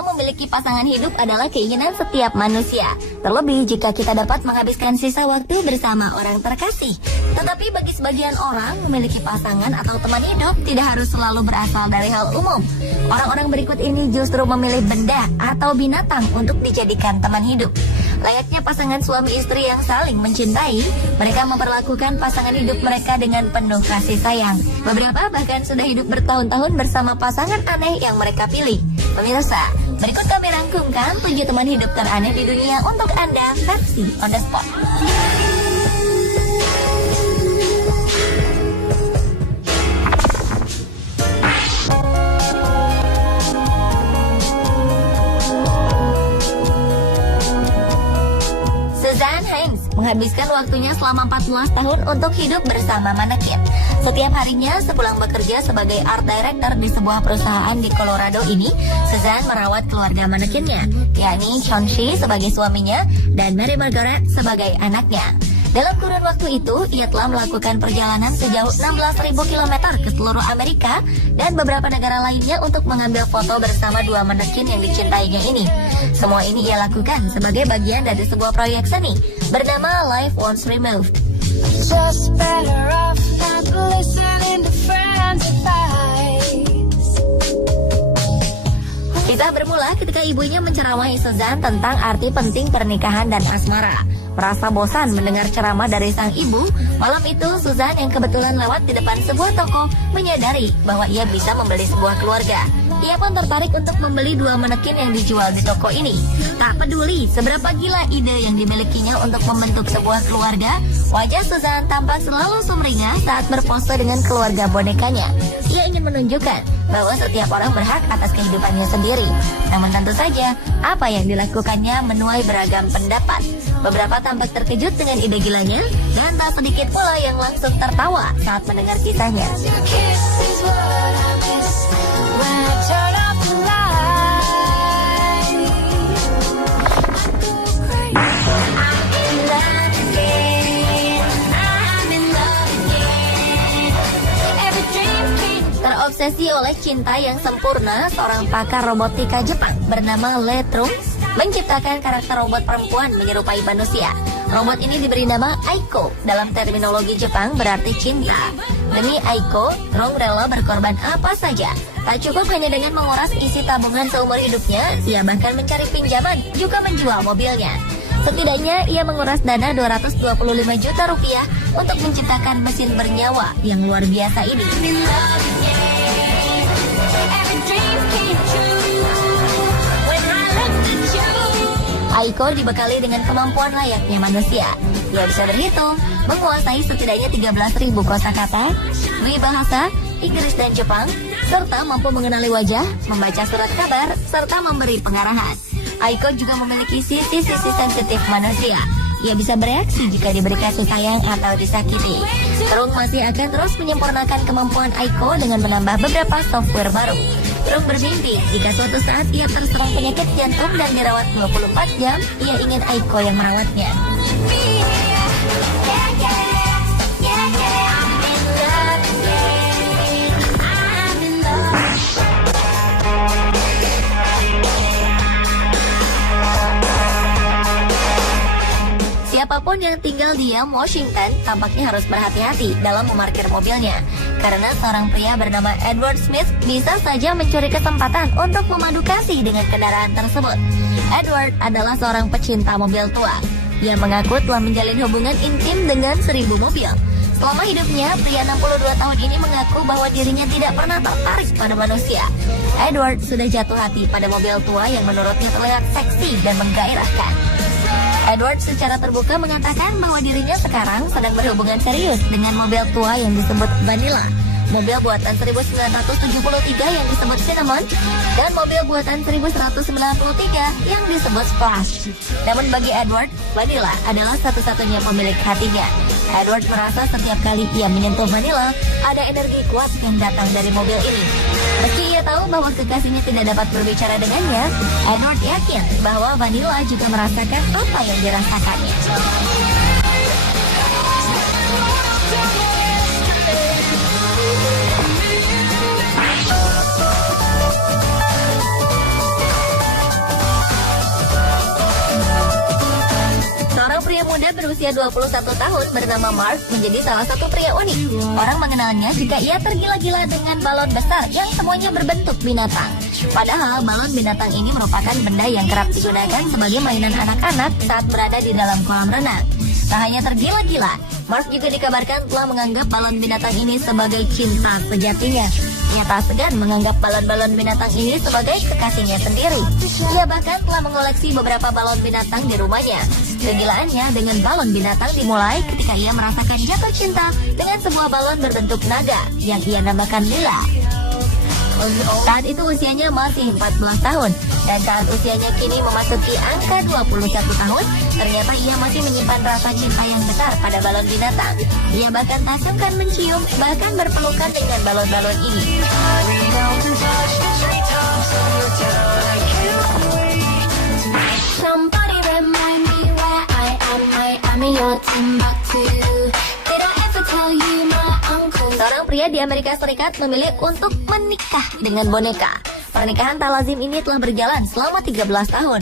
Sejatinya memiliki pasangan hidup adalah keinginan setiap manusia. Terlebih jika kita dapat menghabiskan sisa waktu bersama orang terkasih. Tetapi bagi sebagian orang, memiliki pasangan atau teman hidup tidak harus selalu berasal dari hal umum. Orang-orang berikut ini justru memilih benda atau binatang untuk dijadikan teman hidup. Layaknya pasangan suami istri yang saling mencintai, mereka memperlakukan pasangan hidup mereka dengan penuh kasih sayang. Beberapa bahkan sudah hidup bertahun-tahun bersama pasangan aneh yang mereka pilih. Pemirsa, berikut kami rangkumkan 7 teman hidup teraneh di dunia untuk Anda versi on the spot. Suzanne Haynes menghabiskan waktunya selama 14 tahun untuk hidup bersama manekin. Setiap harinya sepulang bekerja sebagai art director di sebuah perusahaan di Colorado ini, Suzanne merawat keluarga manekinnya, yakni Chauncey sebagai suaminya dan Mary Margaret sebagai anaknya. Dalam kurun waktu itu, ia telah melakukan perjalanan sejauh 16.000 km ke seluruh Amerika dan beberapa negara lainnya untuk mengambil foto bersama 2 manekin yang dicintainya ini. Semua ini ia lakukan sebagai bagian dari sebuah proyek seni bernama Life Once Removed. Just better off not listening to friends' advice. Kisah bermula ketika ibunya menceramahi Suzanne tentang arti penting pernikahan dan asmara. Merasa bosan mendengar ceramah dari sang ibu, malam itu Suzanne yang kebetulan lewat di depan sebuah toko menyadari bahwa ia bisa membeli sebuah keluarga. Ia pun tertarik untuk membeli 2 manekin yang dijual di toko ini. Tak peduli seberapa gila ide yang dimilikinya untuk membentuk sebuah keluarga, wajah Suzanne tampak selalu sumringah saat berpose dengan keluarga bonekanya. Ia ingin menunjukkan bahwa setiap orang berhak atas kehidupannya sendiri. Namun tentu saja, apa yang dilakukannya menuai beragam pendapat. Beberapa tampak terkejut dengan ide gilanya, dan tak sedikit pula yang langsung tertawa saat mendengar kisahnya. Your kiss is what I miss when I turn off the light. I'm in love again. I'm in love again. Every dream came. Terobsesi oleh cinta yang sempurna, seorang pakar robotika Jepang bernama Le Trung menciptakan karakter robot perempuan menyerupai manusia. Robot ini diberi nama Aiko. Dalam terminologi Jepang berarti cinta. Demi Aiko, Trung rela berkorban apa saja. Tak cukup hanya dengan menguras isi tabungan seumur hidupnya, ia bahkan mencari pinjaman, juga menjual mobilnya. Setidaknya ia menguras dana 225 juta rupiah untuk menciptakan mesin bernyawa yang luar biasa ini. I'm in love again. Every dream came true when I looked at you. Aiko dibekali dengan kemampuan layaknya manusia. Ia bisa berhitung, menguasai setidaknya 13.000 kosakata, 2 bahasa, Inggris dan Jepang, serta mampu mengenali wajah, membaca surat kabar, serta memberi pengarahan. Aiko juga memiliki sisi-sisi sensitif manusia. Ia bisa bereaksi jika diberi kasih sayang atau disakiti. Trung masih akan terus menyempurnakan kemampuan Aiko dengan menambah beberapa software baru. Trung bermimpi jika suatu saat ia terserang penyakit jantung dan dirawat 24 jam, ia ingin Aiko yang merawatnya. Siapapun yang tinggal di Yam, Washington, tampaknya harus berhati-hati dalam memarkir mobilnya. Karena seorang pria bernama Edward Smith bisa saja mencuri kesempatan untuk memadu kasih dengan kendaraan tersebut. Edward adalah seorang pecinta mobil tua. Ia mengaku telah menjalin hubungan intim dengan 1.000 mobil. Selama hidupnya, pria 62 tahun ini mengaku bahwa dirinya tidak pernah tertarik pada manusia. Edward sudah jatuh hati pada mobil tua yang menurutnya terlihat seksi dan menggairahkan. Edward secara terbuka mengatakan bahwa dirinya sekarang sedang berhubungan serius dengan mobil tua yang disebut Vanilla, mobil buatan 1973 yang disebut Cinnamon, dan mobil buatan 1193 yang disebut Splash. Namun bagi Edward, Vanilla adalah satu-satunya pemilik hatinya. Edward merasa setiap kali ia menyentuh Vanilla, ada energi kuat yang datang dari mobil ini. Meski ia tahu bahwa kekasihnya tidak dapat berbicara dengannya, Edward yakin bahwa Vanilla juga merasakan apa yang dirasakannya. berusia 21 tahun bernama Mark menjadi salah satu pria unik. Orang mengenalnya jika ia tergila-gila dengan balon besar yang semuanya berbentuk binatang. Padahal balon binatang ini merupakan benda yang kerap digunakan sebagai mainan anak-anak saat berada di dalam kolam renang. Tak hanya tergila-gila, Mark juga dikabarkan telah menganggap balon binatang ini sebagai cinta sejatinya. Ia tak segan menganggap balon-balon binatang ini sebagai kekasihnya sendiri. Ia bahkan telah mengoleksi beberapa balon binatang di rumahnya. Kegilaannya dengan balon binatang dimulai ketika ia merasakan jatuh cinta dengan sebuah balon berbentuk naga yang ia namakan Lila. Saat itu usianya masih 14 tahun dan saat usianya kini memasuki angka 21 tahun, ternyata ia masih menyimpan rasa cinta yang besar pada balon binatang. Ia bahkan tak sungkan mencium, bahkan berpelukan dengan balon-balon ini. Somebody remind me where I am. I'm in your Timbuktu. Did I ever tell you my uncle? Seorang pria di Amerika Serikat memilih untuk menikah dengan boneka. Pernikahan tak lazim ini telah berjalan selama 13 tahun.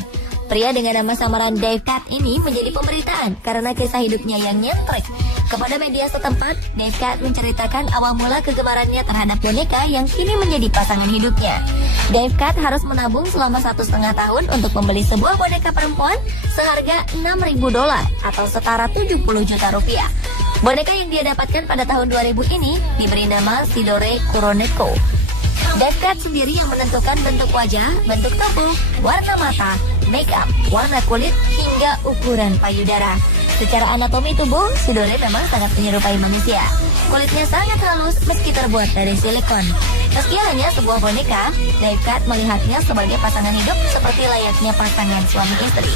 Pria dengan nama samaran Dave Cat ini menjadi pemberitaan karena kisah hidupnya yang nyentrik. Kepada media setempat, Dave Cat menceritakan awal mula kegemarannya terhadap boneka yang kini menjadi pasangan hidupnya. Dave Cat harus menabung selama 1,5 tahun untuk membeli sebuah boneka perempuan seharga $6.000 atau setara 70 juta rupiah. Boneka yang dia dapatkan pada tahun 2000 ini diberi nama Sidore Kuroneko. Dave Cat sendiri yang menentukan bentuk wajah, bentuk tubuh, warna mata, make up, warna kulit, hingga ukuran payudara. Secara anatomi tubuh, Sidore memang sangat menyerupai manusia. Kulitnya sangat halus meski terbuat dari silikon. Meski hanya sebuah boneka, Dave Cat melihatnya sebagai pasangan hidup seperti layaknya pasangan suami istri.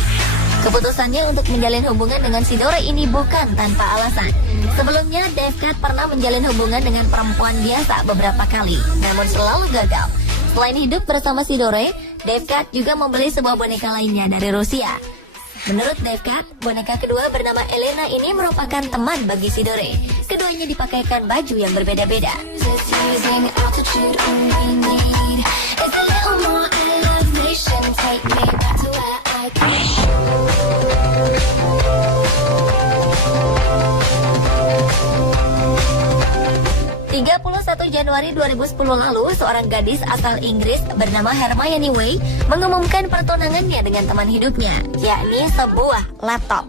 Keputusannya untuk menjalin hubungan dengan Sidore ini bukan tanpa alasan. Sebelumnya, Dave Cat pernah menjalin hubungan dengan perempuan biasa beberapa kali, namun selalu gagal. Selain hidup bersama Sidore, Dave Cat juga membeli sebuah boneka lainnya dari Rusia. Menurut Dave Cat, boneka kedua bernama Elena ini merupakan teman bagi Sidore. Keduanya dipakaikan baju yang berbeda-beda. Just using altitude all we need is a little more elevation. Take me back to where I came. 31 Januari 2010 lalu, seorang gadis asal Inggris bernama Hermione Way mengumumkan pertunangannya dengan teman hidupnya, yakni sebuah laptop.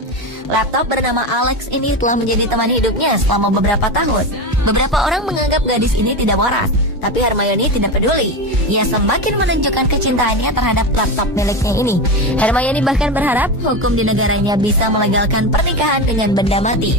Laptop bernama Alex ini telah menjadi teman hidupnya selama beberapa tahun. Beberapa orang menganggap gadis ini tidak waras, tapi Hermione tidak peduli. Ia semakin menunjukkan kecintaannya terhadap laptop miliknya ini. Hermione bahkan berharap hukum di negaranya bisa melegalkan pernikahan dengan benda mati.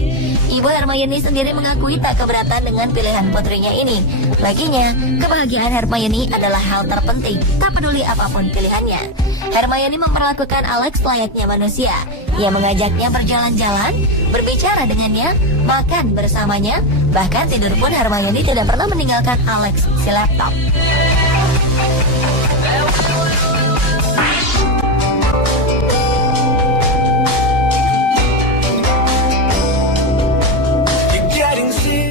Ibu Hermione sendiri mengakui tak keberatan dengan pilihan putrinya ini. Baginya, kebahagiaan Hermione adalah hal terpenting, tak peduli apapun pilihannya. Hermione memperlakukan Alex layaknya manusia. Ia mengajaknya berjalan-jalan, berbicara dengannya, makan bersamanya, bahkan tidur pun Hermione tidak pernah meninggalkan Alex si laptop.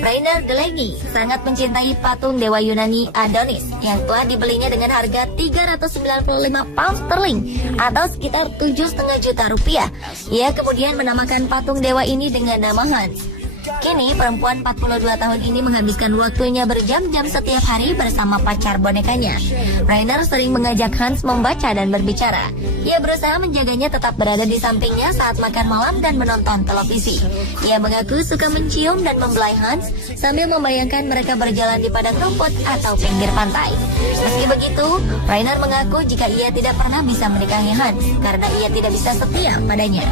Rainer Delaney sangat mencintai patung dewa Yunani Adonis yang telah dibelinya dengan harga 395 pound sterling atau sekitar 7,5 juta rupiah. Ia kemudian menamakan patung dewa ini dengan nama Hans. Kini, perempuan 42 tahun ini menghabiskan waktunya berjam-jam setiap hari bersama pacar bonekanya. Rainer sering mengajak Hans membaca dan berbicara. Ia berusaha menjaganya tetap berada di sampingnya saat makan malam dan menonton televisi. Ia mengaku suka mencium dan membelai Hans sambil membayangkan mereka berjalan di padang rumput atau pinggir pantai. Meski begitu, Rainer mengaku jika ia tidak pernah bisa menikahi Hans karena ia tidak bisa setia padanya.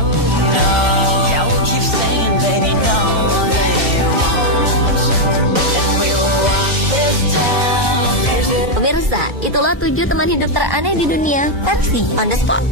Pemirsa, itulah 7 teman hidup teraneh di dunia versi On The Spot.